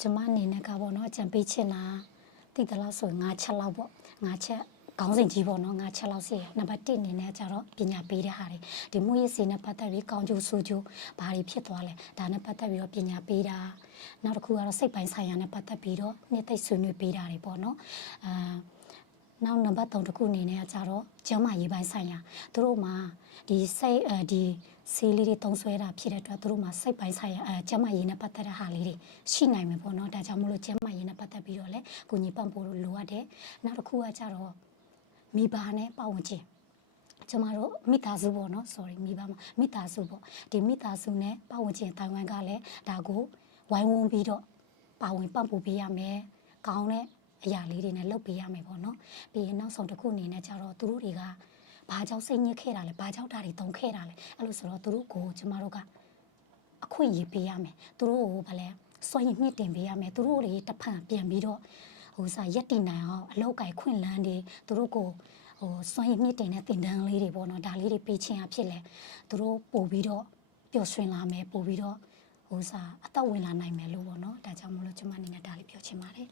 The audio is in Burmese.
ကျမအနေနဲ့ကပေါ့နော်အကြံပေးချင်တာတိတလားဆိုရင်၅ချက်လောက်ပေါ့၅ချက်ခေါင်းစဉ်ကြီးပေါ့နော်၅ချက်လောက်စီရနံပါတ်1အနေနဲ့ကျတော့ပညာပေးတဲ့ဟာတွေဒီမှုရေးစီနဲ့ပတ်သက်ပြီးကောင်းကျိုးဆိုးကျိုးဘာတွေဖြစ်သွားလဲဒါနဲ့ပတ်သက်ပြီးတော့ပညာပေးတာနောက်တစ်ခုကတော့စိတ်ပိုင်းဆိုင်ရာနဲ့ပတ်သက်ပြီးတော့နှစ်သိမ့်ဆွေးနွေးပေးတာတွေပေါ့နော်အာ နောက်နံပါတ်3တစ်ခုအနေနဲ့ကကျတော့ကျန်းမာရေးပိုင်းဆိုင်ရာသူတို့မှာဒီစိတ်အဲဒီဆေးလေးတွေတုံးဆွဲတာဖြစ်တဲ့အတွက်သူတို့မှာစိတ်ပိုင်းဆိုင်ရာအဲကျန်းမာရေးနဲ့ပတ်သက်တဲ့ဟာလေးတွေရှိနိုင်မယ်ပေါ့နော်ဒါကြောင့်မလို့ကျန်းမာရေးနဲ့ပတ်သက်ပြီးတော့လည်းကိုကြီးပံ့ပိုးလို့လိုအပ်တယ်နောက်တစ်ခုကကျတော့မိဘနဲ့ပတ်ဝန်းကျင်ကျမတို့မိသားစုပေါ့နော် sorry မိဘမမိသားစုပေါ့ဒီမိသားစုနဲ့ပတ်ဝန်းကျင်တိုင်ဝမ်ကလည်းဒါကိုဝိုင်းဝန်းပြီးတော့ပါဝင်ပံ့ပိုးပေးရမယ်ကောင်းတဲ့ အရာလေးတွေနဲ့လုပ်ပေးရမယ်ပေါ့နော်ပြီးရင်နောက်ဆုံးတစ်ခုအနေနဲ့ကျတော့သူတို့တွေကဘာကြောင့်စိတ်ညစ်ခဲ့တာလဲဘာကြောင့်ဒါတွေတုံခဲ့တာလဲအဲ့လိုဆိုတော့သူတို့ကိုကျမတို့ကအခွင့်အရေးပေးရမယ်သူတို့ကိုဗလဲစွန့်ရင်မြင့်တင်ပေးရမယ်သူတို့တွေတစ်ဖန်ပြန်ပြီးတော့ဟိုစားရက်တည်နိုင်အောင်အလောက်ကိုင်ခွင့်လန်းတွေသူတို့ကိုဟိုစွန့်ရင်မြင့်တင်တဲ့တင်တန်းလေးတွေပေါ့နော်ဒါလေးတွေပေးခြင်းအဖြစ်လဲသူတို့ပို့ပြီးတော့ပျော်ရွှင်လာမယ်ပို့ပြီးတော့ဟိုစားအသက်ဝင်လာနိုင်မယ်လို့ပေါ့နော်ဒါကြောင့်မလို့ကျမအနေနဲ့ဒါလေးပြောချင်ပါတယ်